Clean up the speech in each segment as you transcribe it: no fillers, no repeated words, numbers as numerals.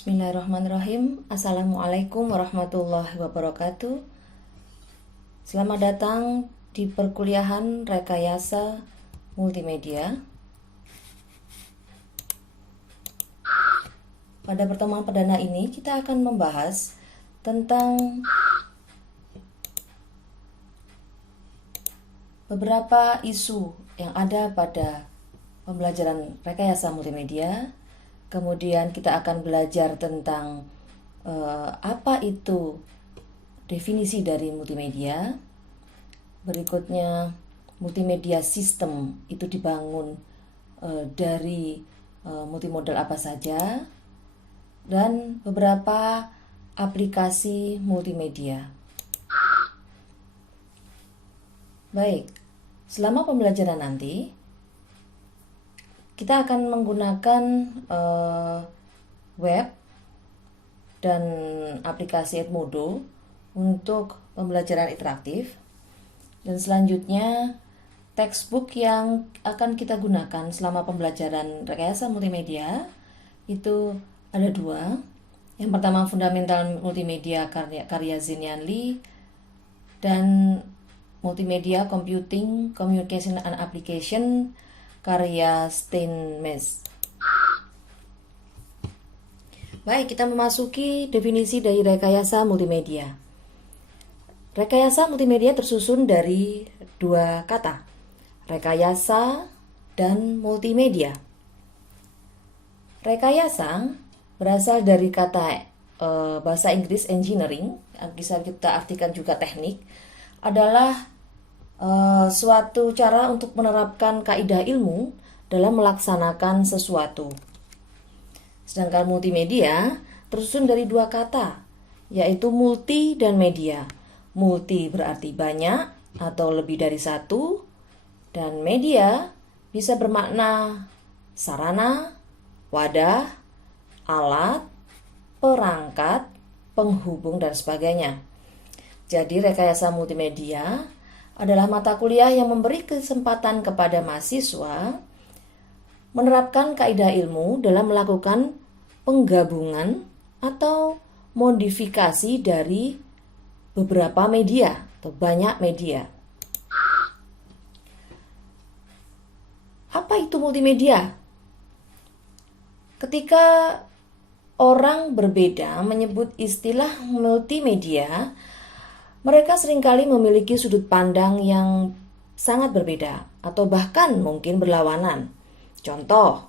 Bismillahirrahmanirrahim. Assalamualaikum warahmatullahi wabarakatuh. Selamat datang di perkuliahan Rekayasa Multimedia. Pada pertemuan perdana ini kita akan membahas tentang beberapa isu yang ada pada pembelajaran Rekayasa Multimedia. Kemudian kita akan belajar tentang apa itu definisi dari multimedia. Berikutnya, multimedia sistem itu dibangun dari multimodal apa saja, dan beberapa aplikasi multimedia. Baik, selama pembelajaran nanti kita akan menggunakan web dan aplikasi Edmodo untuk pembelajaran interaktif. Dan selanjutnya, textbook yang akan kita gunakan selama pembelajaran Rekayasa Multimedia itu ada dua. Yang pertama, Fundamental Multimedia karya Zinian Lee, dan Multimedia Computing, Communication and Application karya Steinmetz. Baik, kita memasuki definisi dari rekayasa multimedia. Rekayasa multimedia tersusun dari dua kata, rekayasa dan multimedia. Rekayasa berasal dari kata bahasa Inggris engineering, bisa kita artikan juga teknik, adalah suatu cara untuk menerapkan kaidah ilmu dalam melaksanakan sesuatu. Sedangkan multimedia tersusun dari dua kata, yaitu multi dan media. Multi berarti banyak atau lebih dari satu, dan media bisa bermakna sarana, wadah, alat, perangkat, penghubung, dan sebagainya. Jadi rekayasa multimedia adalah mata kuliah yang memberi kesempatan kepada mahasiswa menerapkan kaidah ilmu dalam melakukan penggabungan atau modifikasi dari beberapa media atau banyak media. Apa itu multimedia? Ketika orang berbeda menyebut istilah multimedia, mereka seringkali memiliki sudut pandang yang sangat berbeda atau bahkan mungkin berlawanan. Contoh,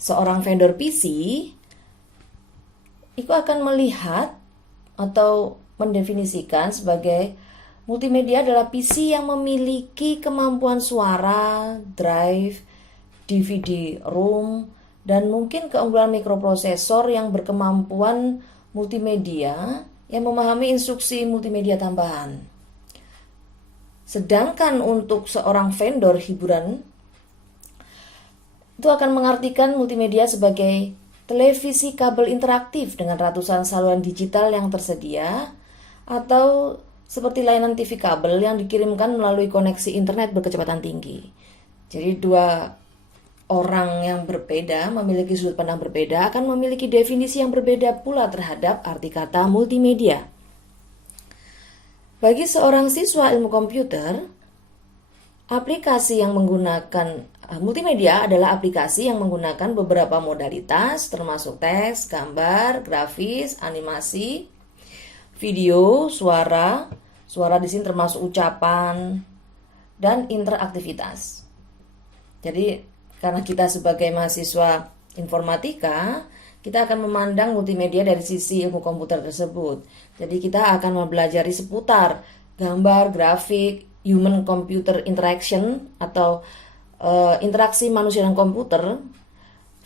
seorang vendor PC itu akan melihat atau mendefinisikan sebagai multimedia adalah PC yang memiliki kemampuan suara, drive, DVD ROM, dan mungkin keunggulan mikroprosesor yang berkemampuan multimedia yang memahami instruksi multimedia tambahan. Sedangkan untuk seorang vendor hiburan itu akan mengartikan multimedia sebagai televisi kabel interaktif dengan ratusan saluran digital yang tersedia, atau seperti layanan TV kabel yang dikirimkan melalui koneksi internet berkecepatan tinggi. Jadi dua orang yang berbeda, memiliki sudut pandang berbeda, akan memiliki definisi yang berbeda pula terhadap arti kata multimedia. Bagi seorang siswa ilmu komputer, aplikasi yang menggunakan multimedia adalah aplikasi yang menggunakan beberapa modalitas termasuk teks, gambar, grafis, animasi, video, suara di sini termasuk ucapan, dan interaktivitas. Jadi karena kita sebagai mahasiswa informatika, kita akan memandang multimedia dari sisi ilmu komputer tersebut. Jadi kita akan mempelajari seputar gambar, grafik, human computer interaction atau interaksi manusia dan komputer,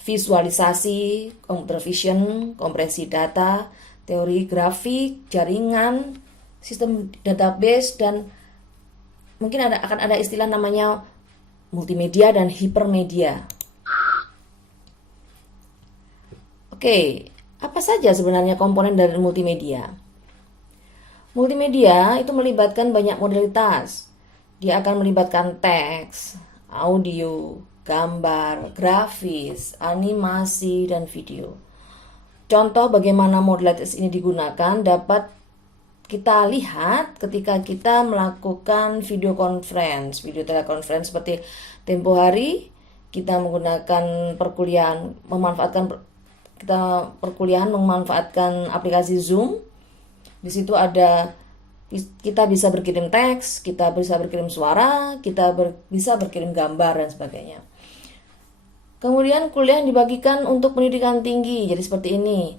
visualisasi, computer vision, kompresi data, teori grafik, jaringan, sistem database, dan mungkin akan ada istilah namanya multimedia dan hipermedia. Oke, apa saja sebenarnya komponen dari multimedia? Multimedia itu melibatkan banyak modalitas. Dia akan melibatkan teks, audio, gambar, grafis, animasi, dan video. contoh bagaimana modalitas ini digunakan dapat kita lihat ketika kita melakukan video conference, video teleconference seperti tempo hari kita menggunakan perkuliahan memanfaatkan aplikasi Zoom. Di situ kita bisa berkirim teks, kita bisa berkirim suara, kita bisa berkirim gambar dan sebagainya. Kemudian kuliah dibagikan untuk pendidikan tinggi, jadi seperti ini.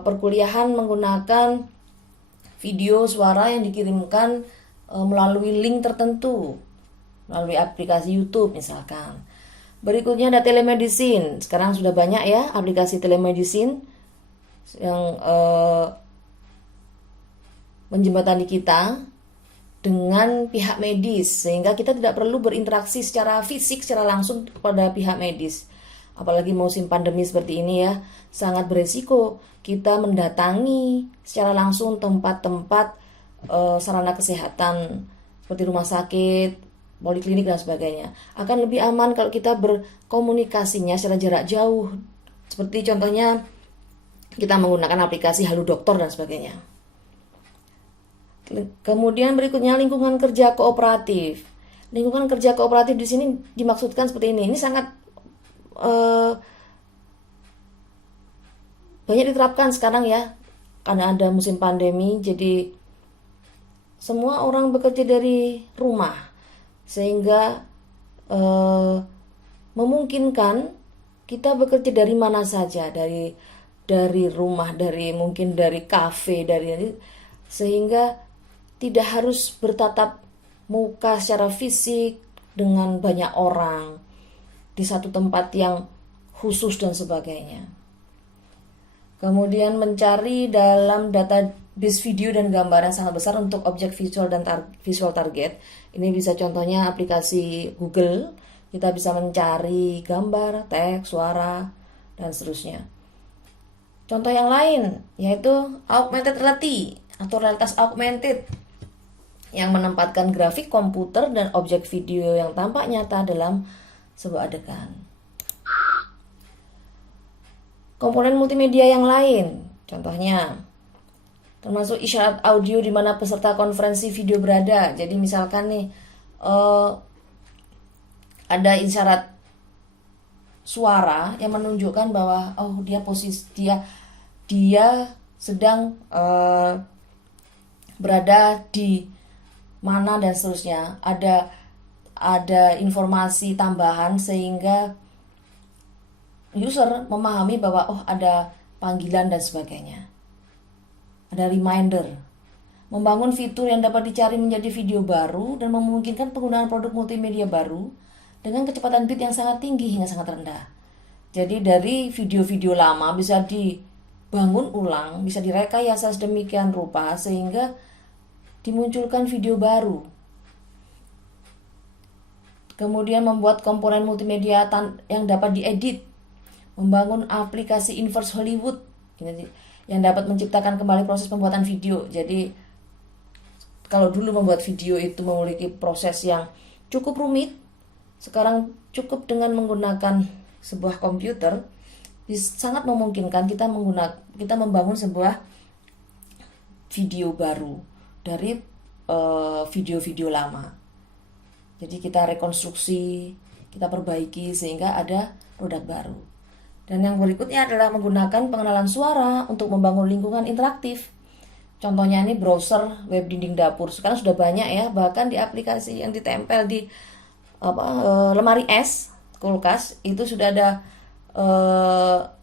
Perkuliahan menggunakan video suara yang dikirimkan melalui link tertentu, melalui aplikasi YouTube misalkan. Berikutnya ada telemedicine. Sekarang sudah banyak ya aplikasi telemedicine yang menjembatani kita dengan pihak medis, sehingga kita tidak perlu berinteraksi secara fisik, secara langsung kepada pihak medis. Apalagi musim pandemi seperti ini ya, sangat beresiko kita mendatangi secara langsung tempat-tempat sarana kesehatan seperti rumah sakit, poliklinik dan sebagainya. Akan lebih aman kalau kita berkomunikasinya secara jarak jauh. Seperti contohnya kita menggunakan aplikasi Halo Dokter dan sebagainya. Kemudian berikutnya lingkungan kerja kooperatif. Lingkungan kerja kooperatif di sini dimaksudkan seperti ini. Ini sangat banyak diterapkan sekarang ya, karena ada musim pandemi, jadi semua orang bekerja dari rumah, sehingga memungkinkan kita bekerja dari mana saja, dari rumah, mungkin dari kafe, sehingga tidak harus bertatap muka secara fisik dengan banyak orang di satu tempat yang khusus dan sebagainya. Kemudian mencari dalam database video dan gambar yang sangat besar untuk objek visual dan visual target. Ini bisa contohnya aplikasi Google. Kita bisa mencari gambar, teks, suara, dan seterusnya. Contoh yang lain yaitu augmented reality atau realitas augmented yang menempatkan grafik komputer dan objek video yang tampak nyata dalam sebuah adegan. Komponen multimedia yang lain, contohnya termasuk isyarat audio di mana peserta konferensi video berada. Jadi misalkan nih ada isyarat suara yang menunjukkan bahwa dia sedang berada di mana dan seterusnya. Ada informasi tambahan sehingga user memahami bahwa ada panggilan dan sebagainya. Ada reminder. Membangun fitur yang dapat dicari menjadi video baru dan memungkinkan penggunaan produk multimedia baru dengan kecepatan bit yang sangat tinggi hingga sangat rendah. Jadi dari video-video lama bisa dibangun ulang, bisa direkayasa sedemikian rupa sehingga dimunculkan video baru. Kemudian membuat komponen multimedia yang dapat diedit. Membangun aplikasi Inverse Hollywood yang dapat menciptakan kembali proses pembuatan video. Jadi kalau dulu membuat video itu memiliki proses yang cukup rumit, sekarang cukup dengan menggunakan sebuah komputer sangat memungkinkan kita membangun sebuah video baru dari video-video lama. Jadi kita rekonstruksi, kita perbaiki sehingga ada produk baru. Dan yang berikutnya adalah menggunakan pengenalan suara untuk membangun lingkungan interaktif. Contohnya ini browser web dinding dapur. Sekarang sudah banyak ya, bahkan di aplikasi yang ditempel di lemari es, kulkas, itu sudah ada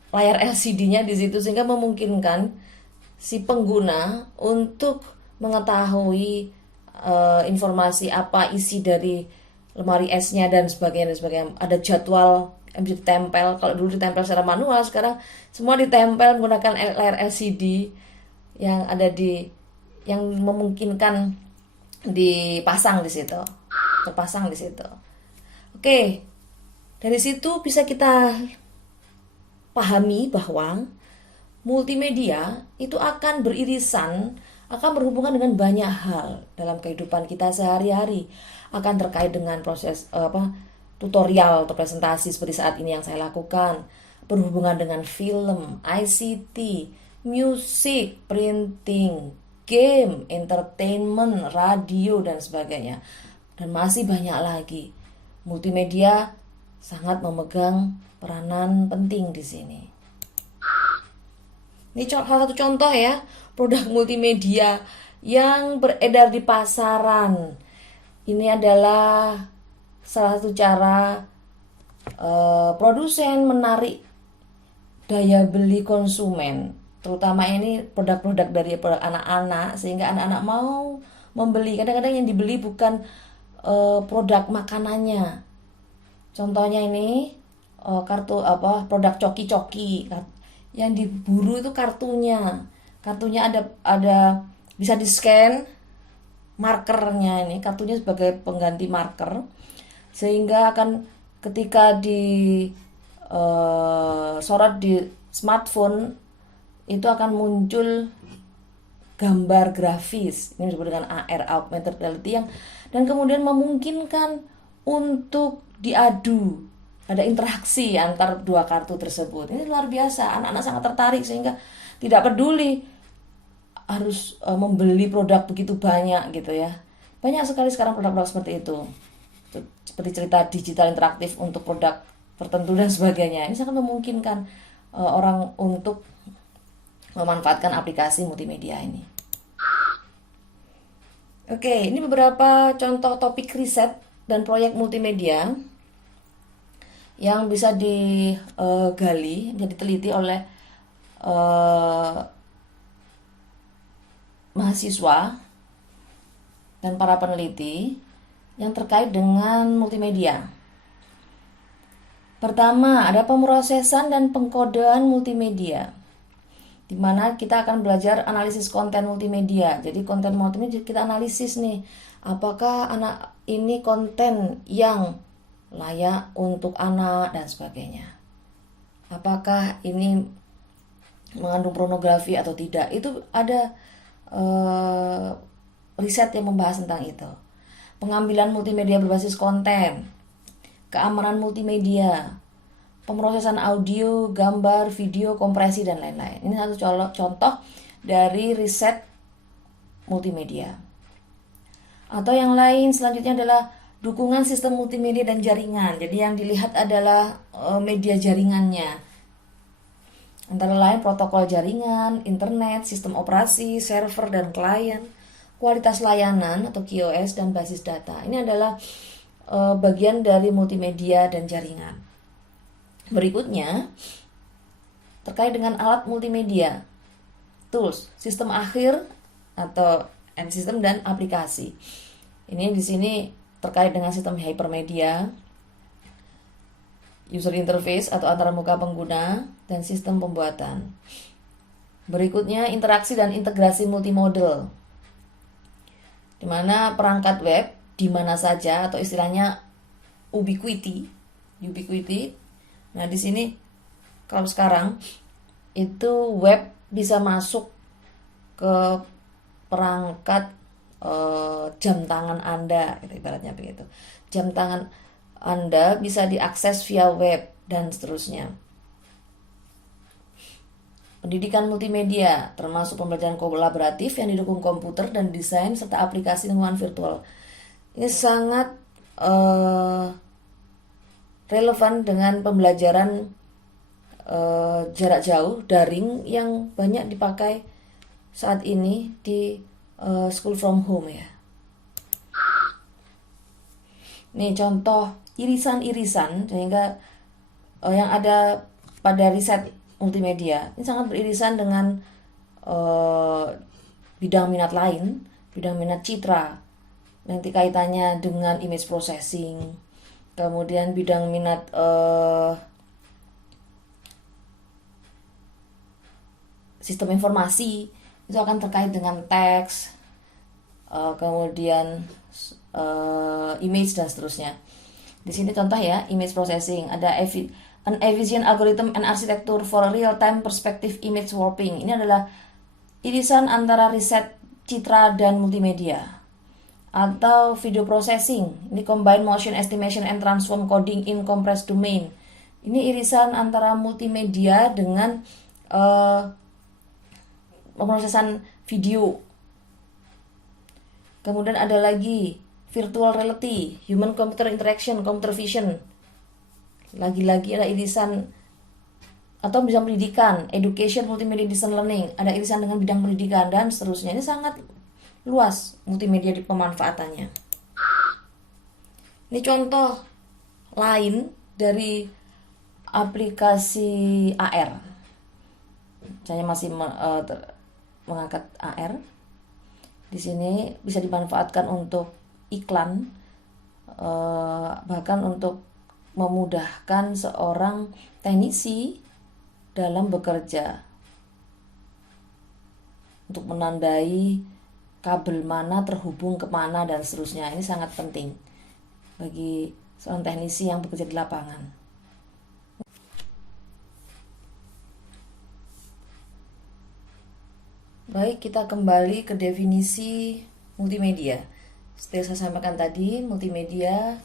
layar LCD-nya di situ sehingga memungkinkan si pengguna untuk mengetahui informasi apa isi dari lemari esnya dan sebagainya. Ada jadwal yang bisa ditempel. Kalau dulu ditempel secara manual, sekarang semua ditempel menggunakan layar LCD yang yang memungkinkan terpasang di situ. Oke, dari situ bisa kita pahami bahwa multimedia itu akan berhubungan dengan banyak hal dalam kehidupan kita sehari-hari, akan terkait dengan proses tutorial atau presentasi seperti saat ini yang saya lakukan, berhubungan dengan film, ICT, musik, printing, game, entertainment, radio, dan sebagainya. Dan masih banyak lagi. Multimedia sangat memegang peranan penting di sini. Ini salah satu contoh ya, produk multimedia yang beredar di pasaran. Ini adalah salah satu cara produsen menarik daya beli konsumen, terutama ini produk-produk dari anak-anak, sehingga anak-anak mau membeli. Kadang-kadang yang dibeli bukan produk makanannya. Contohnya ini produk coki-coki. Yang diburu itu kartunya ada bisa di scan markernya, ini kartunya sebagai pengganti marker, sehingga akan ketika sorot di smartphone itu akan muncul gambar grafis, ini disebut dengan AR, augmented reality, dan kemudian memungkinkan untuk diadu, ada interaksi antar dua kartu tersebut. Ini luar biasa, anak-anak sangat tertarik sehingga tidak peduli harus membeli produk begitu banyak gitu ya. Banyak sekali sekarang produk-produk seperti itu, seperti cerita digital interaktif untuk produk tertentu dan sebagainya. Ini sangat memungkinkan orang untuk memanfaatkan aplikasi multimedia ini. Oke, ini beberapa contoh topik riset dan proyek multimedia yang bisa digali, bisa diteliti oleh mahasiswa dan para peneliti yang terkait dengan multimedia. Pertama, ada pemrosesan dan pengkodean multimedia, di mana kita akan belajar analisis konten multimedia. Jadi konten multimedia kita analisis nih, apakah anak ini konten yang layak untuk anak dan sebagainya. Apakah ini mengandung pornografi atau tidak? Itu ada riset yang membahas tentang itu. Pengambilan multimedia berbasis konten, keamanan multimedia, pemrosesan audio, gambar, video, kompresi, dan lain-lain. Ini satu contoh dari riset multimedia. Atau yang lain selanjutnya adalah dukungan sistem multimedia dan jaringan. Jadi yang dilihat adalah media jaringannya. Antara lain protokol jaringan, internet, sistem operasi, server dan klien, kualitas layanan atau QoS, dan basis data. Ini adalah bagian dari multimedia dan jaringan. Berikutnya terkait dengan alat multimedia, tools, sistem akhir atau end system, dan aplikasi. Ini di sini terkait dengan sistem hypermedia, user interface atau antarmuka pengguna, dan sistem pembuatan. Berikutnya interaksi dan integrasi multimodal, di mana perangkat web di mana saja atau istilahnya ubiquity. Nah, di sini kalau sekarang itu web bisa masuk ke perangkat jam tangan Anda, gitu, ibaratnya begitu. Jam tangan Anda bisa diakses via web dan seterusnya. Pendidikan multimedia termasuk pembelajaran kolaboratif yang didukung komputer dan desain serta aplikasi lingkungan virtual. Ini sangat relevan dengan pembelajaran jarak jauh, daring, yang banyak dipakai saat ini di school from home ya. Nih contoh irisan-irisan, sehingga yang ada pada riset multimedia ini sangat beririsan dengan bidang minat lain, bidang minat citra, nanti kaitannya dengan image processing, kemudian bidang minat sistem informasi, itu akan terkait dengan teks, kemudian image dan seterusnya. Di sini contoh ya, image processing, ada an efficient algorithm and architecture for real-time perspective image warping. Ini adalah irisan antara riset citra dan multimedia. Atau video processing, ini combine motion estimation and transform coding in compressed domain. Ini irisan antara multimedia dengan eh, pemrosesan video. Kemudian ada lagi virtual reality, human computer interaction, computer vision. Lagi-lagi ada irisan atau bidang pendidikan, education, multimedia, distance learning, ada irisan dengan bidang pendidikan dan seterusnya. Ini sangat luas multimedia di pemanfaatannya. Ini contoh lain dari aplikasi AR. Saya masih mengangkat AR. Di sini bisa dimanfaatkan untuk iklan, bahkan untuk memudahkan seorang teknisi dalam bekerja, untuk menandai kabel mana terhubung kemana dan seterusnya. Ini sangat penting bagi seorang teknisi yang bekerja di lapangan. Baik, kita kembali ke definisi multimedia. Seperti saya sampaikan tadi, multimedia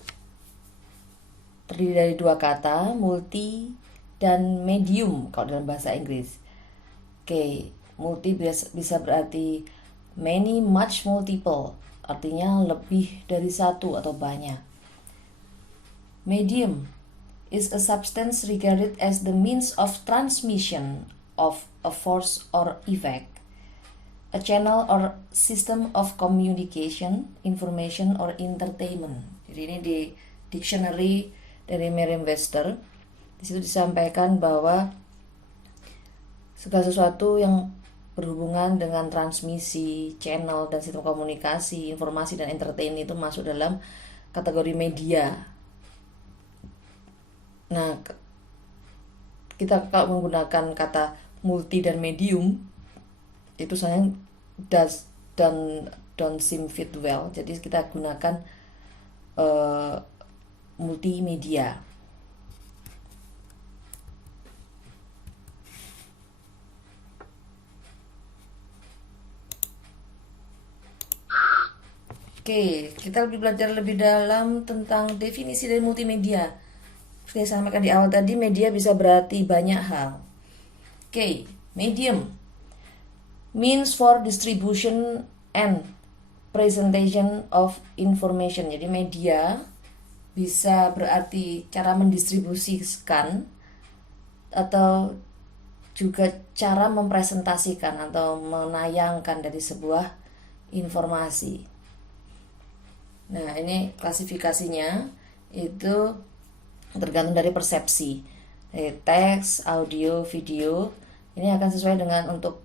terdiri dari dua kata, multi dan medium kalau dalam bahasa Inggris. Oke, multi bisa berarti many, much, multiple, artinya lebih dari satu atau banyak. Medium is a substance regarded as the means of transmission of a force or effect, a channel or system of communication, information, or entertainment. Jadi ini di dictionary dari Merriam-Webster. Di situ disampaikan bahwa segala sesuatu yang berhubungan dengan transmisi, channel, dan sistem komunikasi, informasi, dan entertain itu masuk dalam kategori media. Nah, kita kalau menggunakan kata multi dan medium, itu sayang don't seem fit well. Jadi kita gunakan multimedia. Oke, kita belajar lebih dalam tentang definisi dari multimedia. Seperti saya sampaikan di awal tadi, media bisa berarti banyak hal. Oke, medium means for distribution and presentation of information. Jadi media bisa berarti cara mendistribusikan atau juga cara mempresentasikan atau menayangkan dari sebuah informasi. Nah, ini klasifikasinya itu tergantung dari persepsi. Teks, audio, video, ini akan sesuai dengan untuk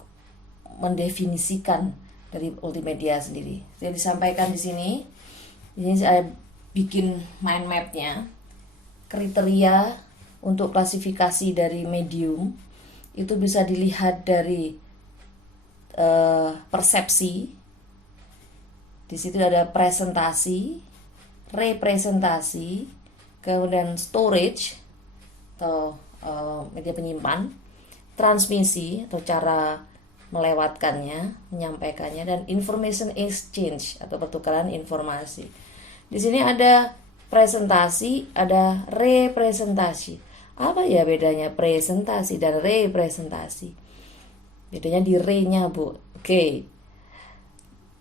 mendefinisikan dari multimedia sendiri. Jadi disampaikan di sini. Ini saya bikin mind map-nya. Kriteria untuk klasifikasi dari medium itu bisa dilihat dari persepsi. Di situ ada presentasi, representasi, kemudian storage atau media penyimpan, transmisi atau cara melewatkannya, menyampaikannya, dan information exchange atau pertukaran informasi. Di sini ada presentasi, ada representasi. Apa ya bedanya presentasi dan representasi? Bedanya di re-nya, Bu. Oke.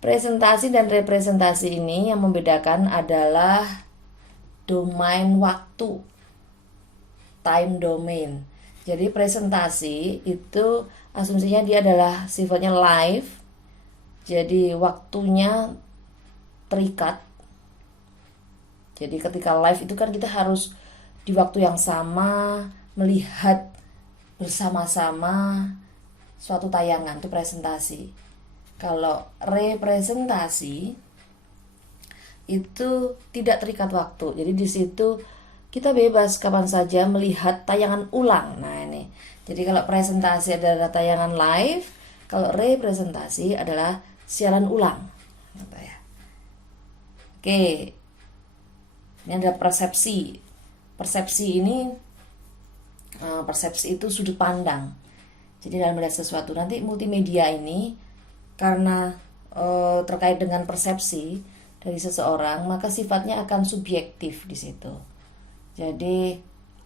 Presentasi dan representasi ini yang membedakan adalah domain waktu, time domain. Jadi presentasi itu asumsinya dia adalah sifatnya live, jadi waktunya terikat. Jadi ketika live itu kan kita harus di waktu yang sama melihat bersama-sama suatu tayangan, itu presentasi. Kalau representasi itu tidak terikat waktu. Jadi di situ kita bebas kapan saja melihat tayangan ulang. Nah, ini. Jadi kalau presentasi adalah tayangan live, kalau representasi adalah siaran ulang. Oke. Ini ada persepsi. Persepsi ini persepsi itu sudut pandang. Jadi dalam melihat sesuatu, nanti multimedia ini karena terkait dengan persepsi dari seseorang, maka sifatnya akan subjektif di situ. Jadi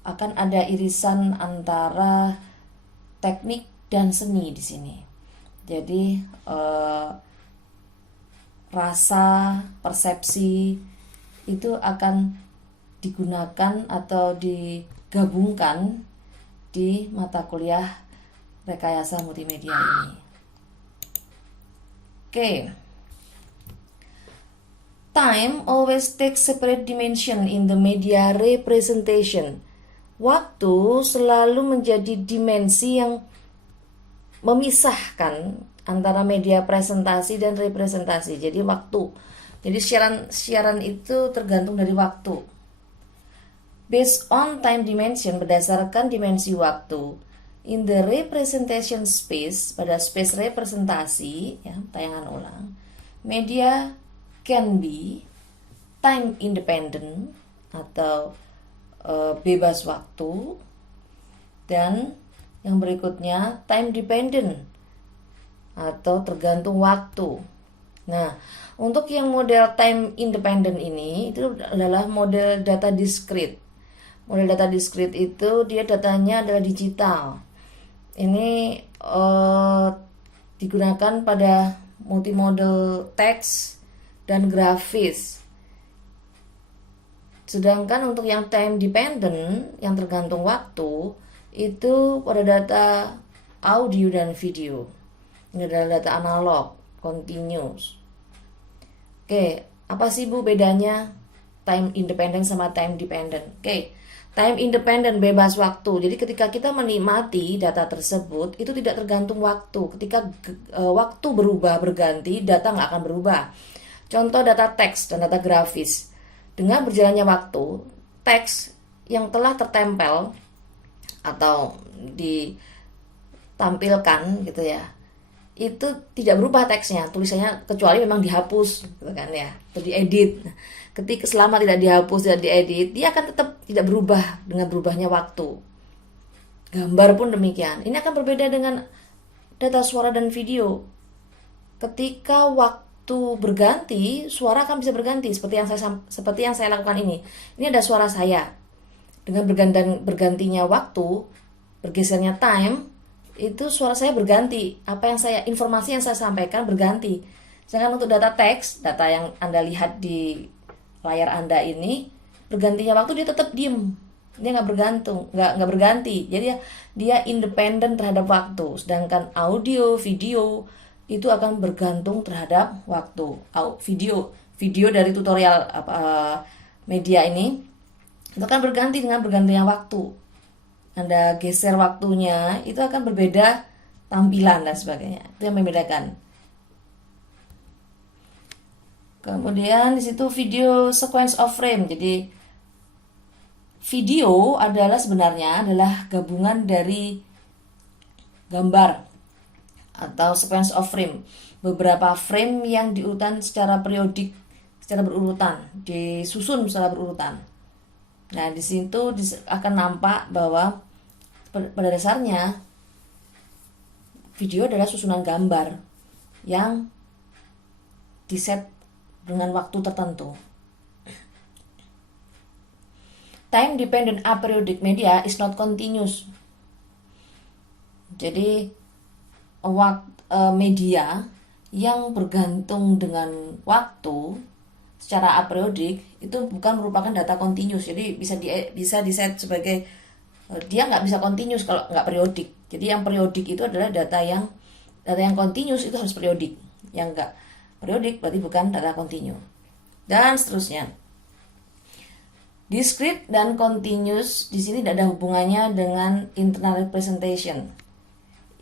akan ada irisan antara teknik dan seni di sini. Jadi rasa, persepsi itu akan digunakan atau digabungkan di mata kuliah rekayasa multimedia ini. Oke. Time always takes separate dimension in the media representation. Waktu selalu menjadi dimensi yang memisahkan antara media presentasi dan representasi. Jadi waktu. Jadi siaran itu tergantung dari waktu. Based on time dimension, berdasarkan dimensi waktu. In the representation space, pada space representasi, ya, tayangan ulang, media can be time independent atau bebas waktu, dan yang berikutnya time dependent atau tergantung waktu. Nah, untuk yang model time independent ini itu adalah model data discrete. Model data discrete itu dia datanya adalah digital. Ini digunakan pada multimodal teks dan grafis. Sedangkan untuk yang time dependent, yang tergantung waktu, itu pada data audio dan video. Ini adalah data analog, continuous. Oke, apa sih Bu bedanya time independent sama time dependent? Oke, time independent bebas waktu. Jadi ketika kita menikmati data tersebut, itu tidak tergantung waktu. Ketika waktu berubah, berganti, data nggak akan berubah. Contoh data teks dan data grafis. Dengan berjalannya waktu, teks yang telah tertempel atau ditampilkan gitu ya, itu tidak berubah teksnya, tulisannya, kecuali memang dihapus gitu kan ya, atau diedit. Ketika selama tidak dihapus dan diedit, dia akan tetap tidak berubah dengan berubahnya waktu. Gambar pun demikian. Ini akan berbeda dengan data suara dan video. Ketika waktu berganti, suara akan bisa berganti seperti yang saya lakukan ini. Ini ada suara saya. Dengan bergantinya waktu, bergesernya time, itu suara saya berganti. Informasi yang saya sampaikan berganti. Sedangkan untuk data teks, data yang Anda lihat di layar Anda ini, bergantinya waktu dia tetap diem. Dia nggak berganti. Jadi dia independen terhadap waktu. Sedangkan audio, video itu akan bergantung terhadap waktu. Video dari tutorial media ini itu akan berganti dengan bergantinya waktu. Anda geser waktunya, itu akan berbeda tampilan dan sebagainya. Itu yang membedakan. Kemudian di situ video sequence of frame. Jadi video sebenarnya adalah gabungan dari gambar atau sequence of frame, beberapa frame yang diurutan secara periodik, secara berurutan, disusun secara berurutan. Nah, di situ akan nampak bahwa pada dasarnya video adalah susunan gambar yang diset dengan waktu tertentu. Time dependent aperiodic media is not continuous. Jadi media yang bergantung dengan waktu secara aperiodik itu bukan merupakan data continuous. Jadi bisa diset sebagai dia nggak bisa continuous kalau nggak periodik. Jadi yang periodik itu adalah data yang continuous itu harus periodik. Yang nggak periodik berarti bukan data continue. Dan seterusnya. Discrete dan continuous di sini tidak ada hubungannya dengan internal representation.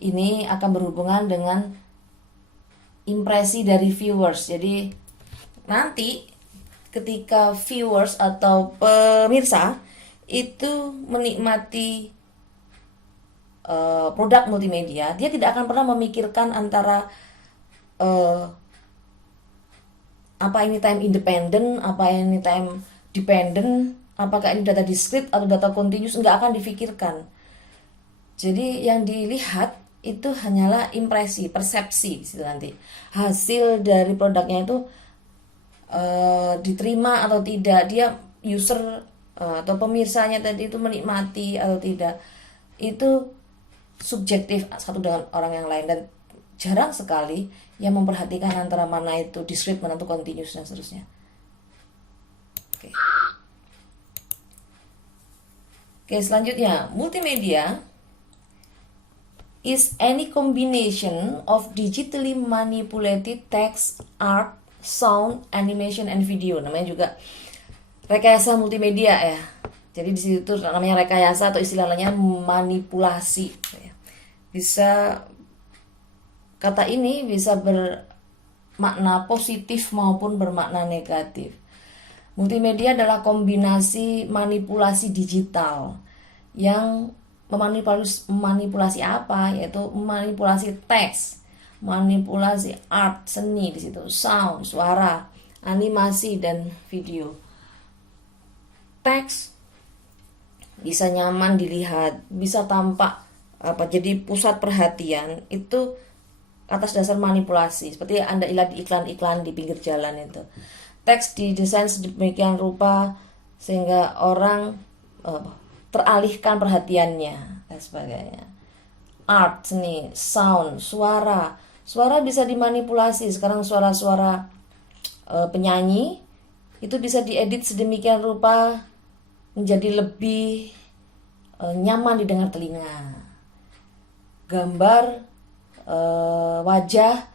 Ini akan berhubungan dengan impresi dari viewers. Jadi nanti ketika viewers atau pemirsa itu menikmati produk multimedia, dia tidak akan pernah memikirkan antara apa ini time independent, apa ini time dependent, apakah ini data discrete atau data continuous, nggak akan difikirkan. Jadi yang dilihat itu hanyalah impresi, persepsi nanti. Hasil dari produknya itu diterima atau tidak, dia user atau pemirsanya tadi itu menikmati atau tidak, itu subjektif satu dengan orang yang lain, dan jarang sekali yang memperhatikan antara mana itu discrete, mana itu continuous dan seterusnya. Oke. Oke, selanjutnya, multimedia is any combination of digitally manipulated text, art, sound, animation, and video. Namanya juga rekayasa multimedia ya. Jadi di situ namanya rekayasa atau istilahnya manipulasi. Bisa, kata ini bisa bermakna positif maupun bermakna negatif. Multimedia adalah kombinasi manipulasi digital yang memanipulasi apa? Yaitu manipulasi teks, manipulasi art, seni di situ, sound, suara, animasi dan video. Teks bisa nyaman dilihat, bisa tampak jadi pusat perhatian, itu atas dasar manipulasi. Seperti Anda lihat di iklan-iklan di pinggir jalan itu. Teks didesain sedemikian rupa sehingga orang teralihkan perhatiannya dan sebagainya. Art, seni, sound, suara. Suara bisa dimanipulasi. Sekarang suara-suara penyanyi itu bisa diedit sedemikian rupa menjadi lebih nyaman didengar telinga. Gambar, wajah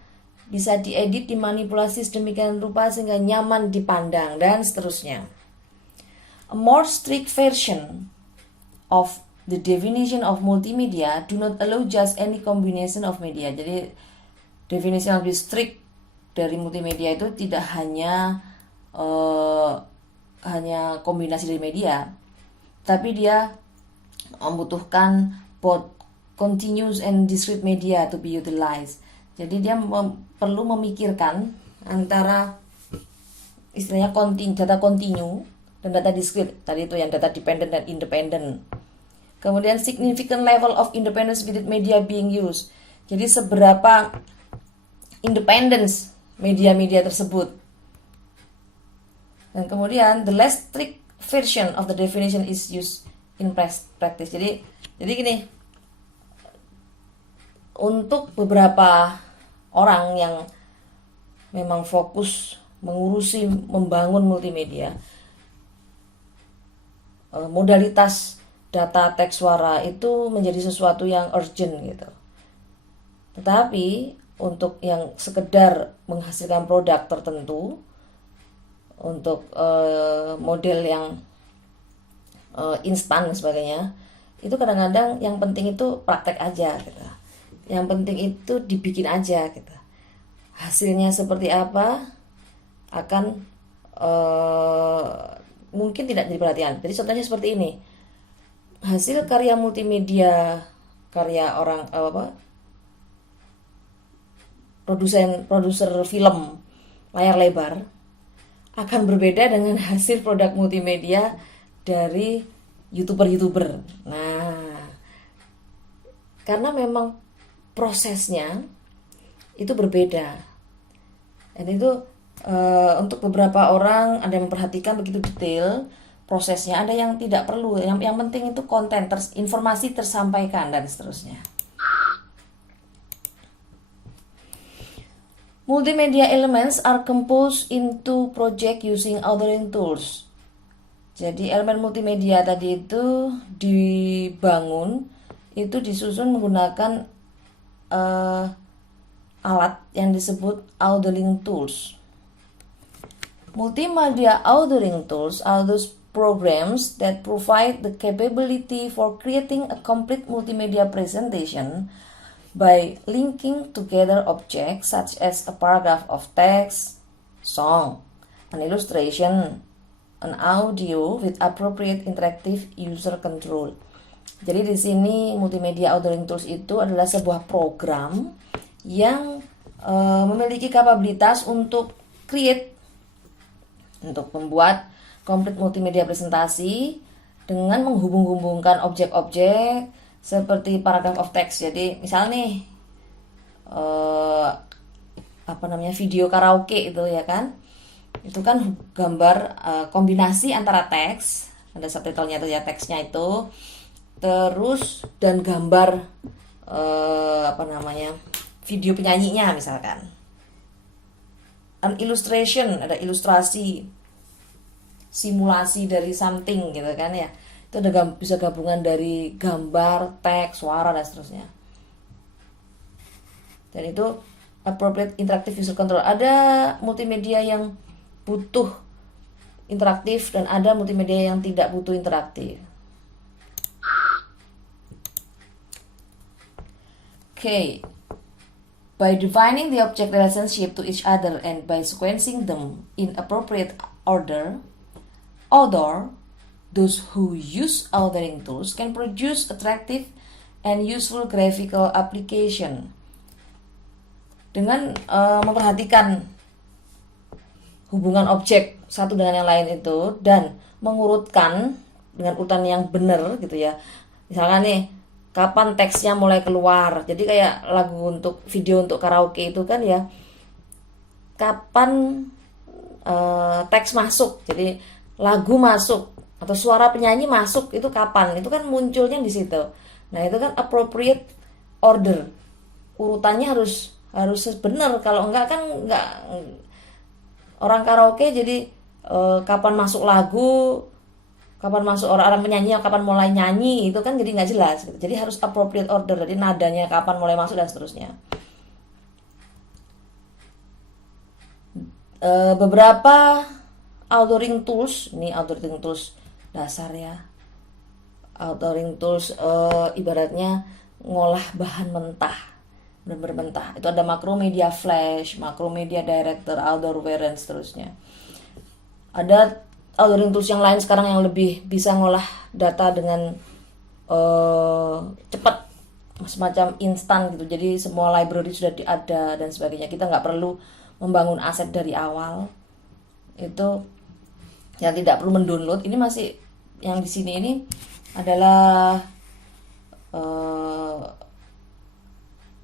bisa diedit, dimanipulasi sedemikian rupa sehingga nyaman dipandang dan seterusnya. A more strict version of the definition of multimedia do not allow just any combination of media. Jadi definisi yang lebih strict dari multimedia itu tidak hanya kombinasi dari media, tapi dia membutuhkan both continuous and discrete media to be utilized. Jadi dia perlu memikirkan antara istilahnya data kontinu dan data discrete. Tadi itu yang data dependent dan independent. Kemudian significant level of independence with media being used. Jadi seberapa independence media-media tersebut. Dan kemudian the less strict version of the definition is used in practice. Jadi gini, untuk beberapa orang yang memang fokus mengurusi membangun multimedia, modalitas data teks suara itu menjadi sesuatu yang urgent gitu. Tetapi untuk yang sekedar menghasilkan produk tertentu, untuk model yang instan dan sebagainya, itu kadang-kadang yang penting itu praktek aja gitu. Yang penting itu dibikin aja gitu. Hasilnya seperti apa akan mungkin tidak jadi perhatian. Jadi contohnya seperti ini. Hasil karya multimedia, karya orang produser film layar lebar akan berbeda dengan hasil produk multimedia dari YouTuber. Nah, karena memang prosesnya itu berbeda. Dan itu untuk beberapa orang ada yang memperhatikan begitu detail prosesnya, ada yang tidak perlu. Yang penting itu konten, informasi tersampaikan dan seterusnya. Multimedia elements are composed into project using authoring tools. Jadi elemen multimedia tadi itu dibangun, itu disusun menggunakan alat yang disebut authoring tools. Multimedia authoring tools are those programs that provide the capability for creating a complete multimedia presentation by linking together objects such as a paragraph of text, song, an illustration, an audio with appropriate interactive user control. Jadi di sini multimedia authoring tools itu adalah sebuah program yang memiliki kapabilitas untuk membuat komplit multimedia presentasi dengan menghubung-hubungkan objek-objek seperti paragraph of text. Jadi misal nih video karaoke itu ya kan, itu kan gambar kombinasi antara teks ada subtitlenya itu ya, teksnya itu. Terus dan gambar video penyanyinya misalkan. An illustration, ada ilustrasi, simulasi dari something gitu kan ya. Itu ada bisa gabungan dari gambar, teks, suara dan seterusnya. Dan itu appropriate interactive user control. Ada multimedia yang butuh interaktif dan ada multimedia yang tidak butuh interaktif. Okay. By defining the object relationship to each other and by sequencing them in appropriate order, those who use authoring tools can produce attractive and useful graphical application. Dengan memperhatikan hubungan objek satu dengan yang lain itu dan mengurutkan dengan urutan yang benar gitu ya. Misalkan nih, kapan teksnya mulai keluar. Jadi kayak lagu untuk video untuk karaoke itu kan ya, kapan teks masuk. Jadi lagu masuk atau suara penyanyi masuk itu kapan? Itu kan munculnya di situ. Nah, itu kan appropriate order. Urutannya harus benar. Kalau enggak kan enggak, orang karaoke jadi kapan masuk lagu, kapan masuk orang penyanyi, kapan mulai nyanyi, itu kan jadi nggak jelas gitu. Jadi harus appropriate order, jadi nadanya kapan mulai masuk dan seterusnya. Beberapa authoring tools, ini authoring tools dasar ya. Authoring tools ibaratnya ngolah bahan mentah, benar-benar mentah. Itu ada Macromedia Flash, Macromedia Director, Authorware dan seterusnya. Ada authoring tools yang lain sekarang yang lebih bisa ngolah data dengan cepat, semacam instan gitu. Jadi semua library sudah ada dan sebagainya. Kita nggak perlu membangun aset dari awal. Itu yang tidak perlu mendownload. Ini masih yang di sini ini adalah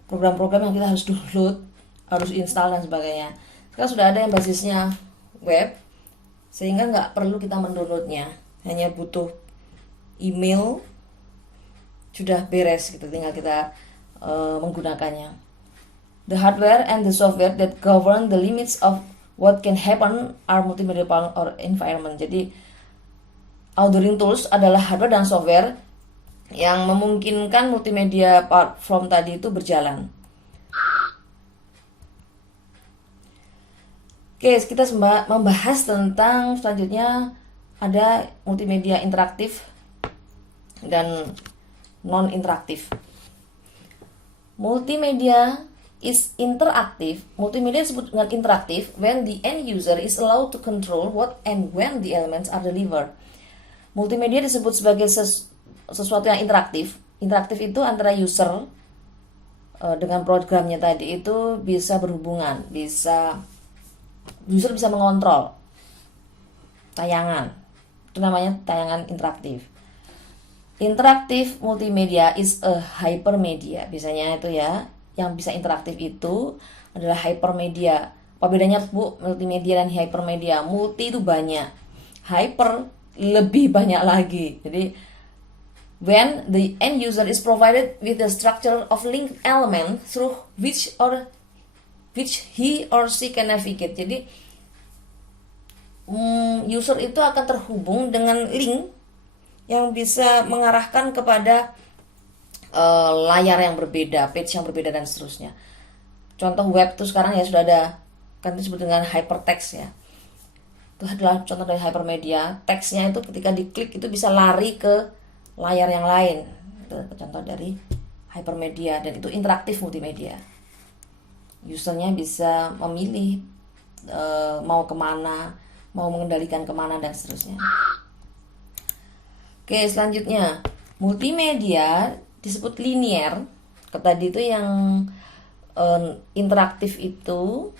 program-program yang kita harus download, harus install dan sebagainya. Sekarang sudah ada yang basisnya web, sehingga nggak perlu kita mendownloadnya, hanya butuh email, sudah beres gitu, tinggal kita menggunakannya. The hardware and the software that govern the limits of what can happen are multimedia or environment. Jadi authoring tools adalah hardware dan software yang memungkinkan multimedia platform tadi itu berjalan. Oke, kita membahas tentang selanjutnya ada multimedia interaktif dan non-interaktif. Multimedia is interactive. Multimedia disebut dengan interaktif when the end user is allowed to control what and when the elements are delivered. Multimedia disebut sebagai sesuatu yang interaktif. Interaktif itu antara user dengan programnya tadi itu bisa berhubungan, user bisa mengontrol tayangan. Itu namanya tayangan interaktif. Interactive multimedia is a hypermedia. Biasanya itu ya, yang bisa interaktif itu adalah hypermedia. Apa bedanya Bu multimedia dan hypermedia? Multi itu banyak, hyper lebih banyak lagi. Jadi when the end user is provided with the structure of linked element through which he or she can navigate. Jadi user itu akan terhubung dengan link yang bisa mengarahkan kepada layar yang berbeda, page yang berbeda dan seterusnya. Contoh web itu sekarang ya sudah ada, kan disebut dengan hypertext ya. Itu adalah contoh dari hypermedia. Teksnya itu ketika diklik itu bisa lari ke layar yang lain. Itu contoh dari hypermedia dan itu interaktif multimedia. Usernya bisa memilih mau kemana, mau mengendalikan kemana dan seterusnya. Oke, selanjutnya multimedia disebut linear. Tadi itu yang interaktif itu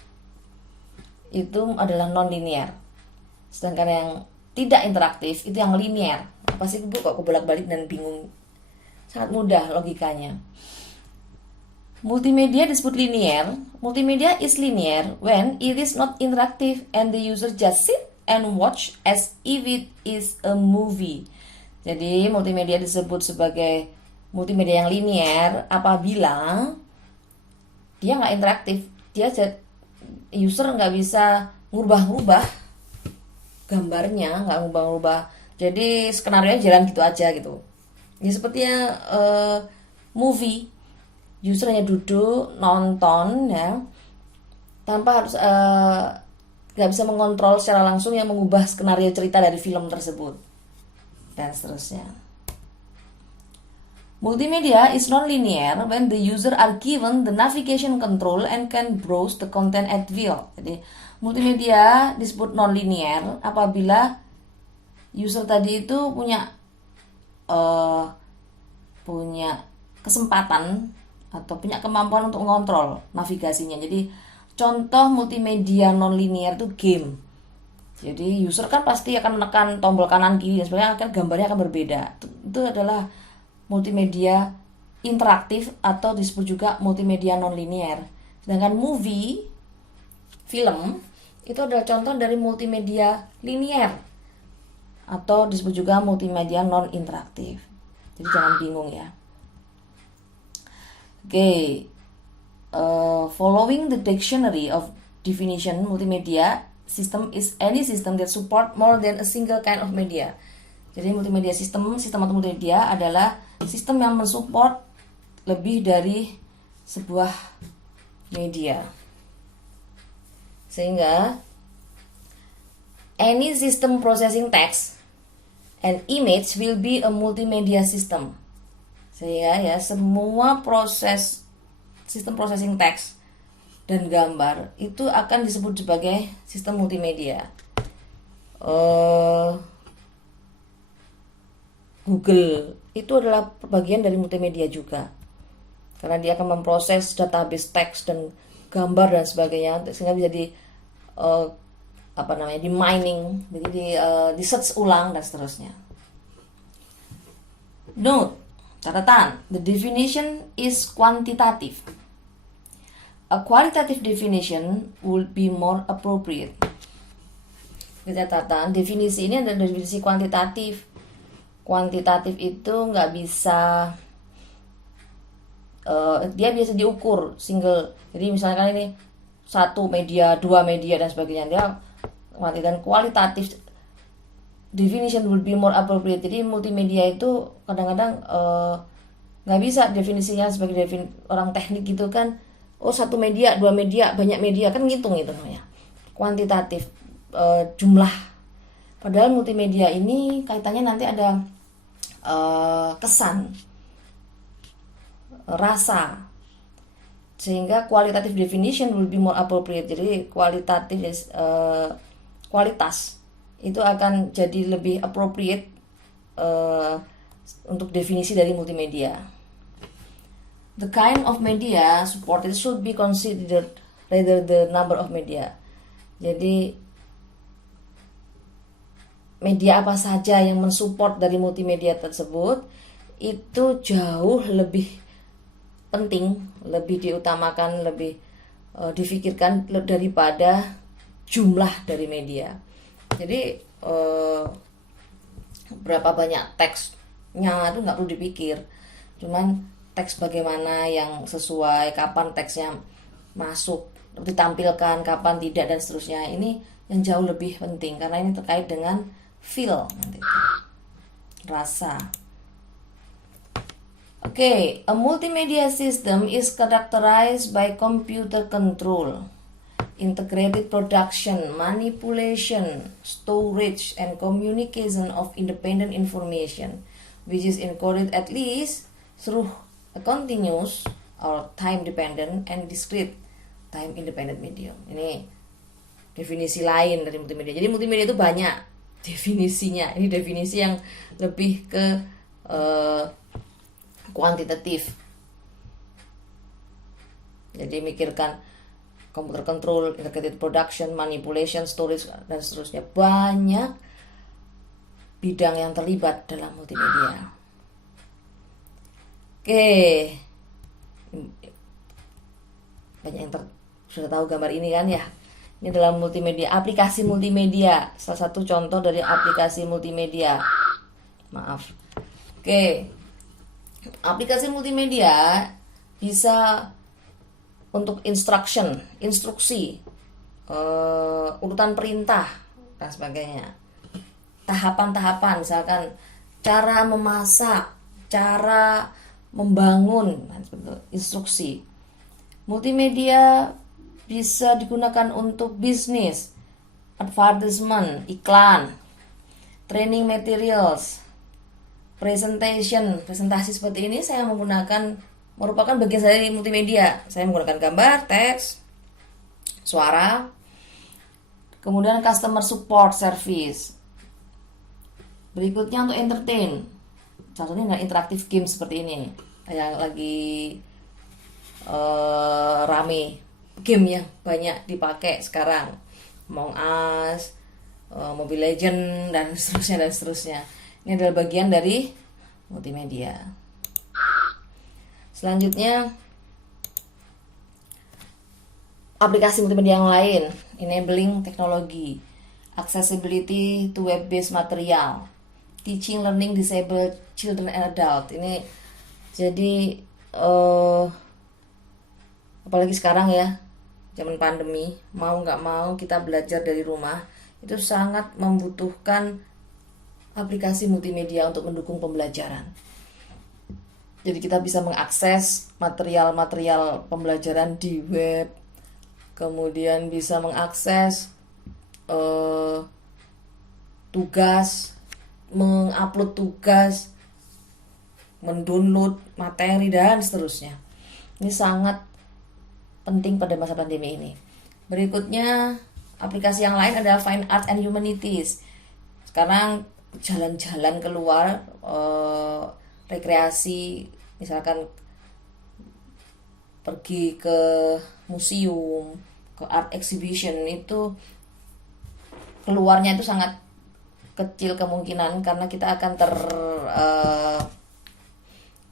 adalah non-linear. Sedangkan yang tidak interaktif itu yang linear. Apa sih Bu kok kebolak-balik dan bingung? Sangat mudah logikanya. Multimedia disebut linear. Multimedia is linear when it is not interactive and the user just sit and watched as if it is a movie. Jadi multimedia disebut sebagai multimedia yang linier apabila dia nggak interaktif, user nggak bisa ngubah-ngubah gambarnya, nggak ngubah-ngubah. Jadi skenario jalan gitu aja gitu. Ini sepertinya movie, user hanya duduk nonton ya, tanpa harus nggak bisa mengontrol secara langsung yang mengubah skenario cerita dari film tersebut dan seterusnya. Multimedia is non-linear when the user are given the navigation control and can browse the content at will. Jadi multimedia disebut non-linear apabila user tadi itu punya kesempatan atau punya kemampuan untuk mengontrol navigasinya. Jadi contoh multimedia non-linear itu game. Jadi user kan pasti akan menekan tombol kanan kiri dan sebagainya, kan gambarnya akan berbeda. Itu adalah multimedia interaktif atau disebut juga multimedia non-linear. Sedangkan movie, film, itu adalah contoh dari multimedia linear atau disebut juga multimedia non-interaktif. Jadi jangan bingung ya. Oke. Following the dictionary of definition, multimedia system is any system that support more than a single kind of media. Jadi multimedia sistem atau multimedia adalah sistem yang mensupport lebih dari sebuah media. Sehingga any system processing text and image will be a multimedia system. Sehingga ya semua sistem processing text dan gambar itu akan disebut sebagai sistem multimedia. Google itu adalah bagian dari multimedia juga, karena dia akan memproses database teks dan gambar dan sebagainya sehingga bisa di mining, jadi di search ulang dan seterusnya. Note, catatan, the definition is quantitative. A qualitative definition would be more appropriate. Catatan, definisi ini adalah definisi kuantitatif. Kuantitatif itu nggak bisa, dia biasa diukur single. Jadi misalkan ini satu media, dua media dan sebagainya. Dia kualitatif definition will be more appropriate. Jadi multimedia itu kadang-kadang nggak bisa definisinya sebagai orang teknik gitu kan. Oh satu media, dua media, banyak media, kan ngitung itu namanya. Kuantitatif, jumlah. Padahal multimedia ini kaitannya nanti ada kesan, rasa, sehingga qualitative definition will be more appropriate. Jadi kualitas itu akan jadi lebih appropriate untuk definisi dari multimedia. The kind of media supported should be considered rather the number of media. Jadi media apa saja yang mensupport dari multimedia tersebut itu jauh lebih penting, lebih diutamakan, lebih difikirkan daripada jumlah dari media. Jadi berapa banyak teksnya itu nggak perlu dipikir, cuman teks bagaimana yang sesuai, kapan teksnya masuk, ditampilkan, kapan tidak dan seterusnya. Ini yang jauh lebih penting karena ini terkait dengan feel, rasa. Okay, a multimedia system is characterized by computer control, integrated production, manipulation, storage, and communication of independent information, which is encoded at least through a continuous or time-dependent and discrete time-independent medium. Ini definisi lain dari multimedia. Jadi multimedia itu banyak definisinya. Ini definisi yang lebih ke kuantitatif. Jadi mikirkan computer control, integrated production, manipulation, storage dan seterusnya. Banyak bidang yang terlibat dalam multimedia. Oke. Banyak yang sudah tahu gambar ini kan ya. Ini adalah multimedia, aplikasi multimedia, salah satu contoh dari aplikasi multimedia. Maaf. Oke, aplikasi multimedia bisa untuk instruksi, urutan perintah dan sebagainya, tahapan-tahapan, misalkan cara memasak, cara membangun, instruksi. Multimedia bisa digunakan untuk bisnis, advertisement, iklan, training materials, presentasi seperti ini saya merupakan bagian dari multimedia. Saya menggunakan gambar, teks, suara, kemudian customer support service. Berikutnya untuk entertain, contohnya dengan interaktif game seperti ini yang lagi rame, game yang banyak dipakai sekarang, Among Us, Mobile Legend, dan seterusnya. Ini adalah bagian dari multimedia. Selanjutnya, aplikasi multimedia yang lain, enabling teknologi, accessibility to web-based material, teaching learning disabled children and adult. Ini jadi apalagi sekarang ya, zaman pandemi, mau nggak mau kita belajar dari rumah, itu sangat membutuhkan aplikasi multimedia untuk mendukung pembelajaran. Jadi kita bisa mengakses material-material pembelajaran di web, kemudian bisa mengakses tugas, mengupload tugas, mendownload materi, dan seterusnya. Ini sangat penting pada masa pandemi ini. Berikutnya, aplikasi yang lain adalah Fine Arts and Humanities. Sekarang jalan-jalan keluar, rekreasi, misalkan pergi ke museum, ke art exhibition, itu keluarnya itu sangat kecil kemungkinan karena kita akan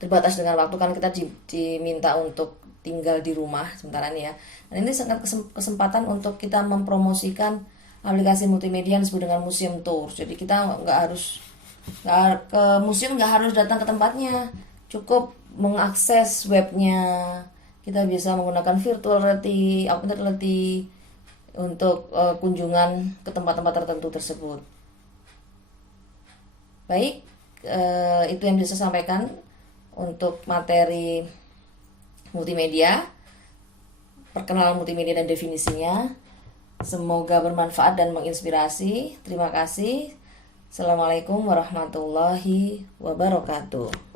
terbatas dengan waktu, kan kita diminta untuk tinggal di rumah sementara ini ya. Dan ini sangat kesempatan untuk kita mempromosikan aplikasi multimedia yang disebut dengan museum tour. Jadi kita ke museum nggak harus datang ke tempatnya, cukup mengakses webnya. Kita bisa menggunakan virtual reality, augmented reality untuk kunjungan ke tempat-tempat tertentu tersebut. Baik, itu yang bisa saya sampaikan untuk materi multimedia, perkenalan multimedia dan definisinya. Semoga bermanfaat dan menginspirasi. Terima kasih. Assalamualaikum warahmatullahi wabarakatuh.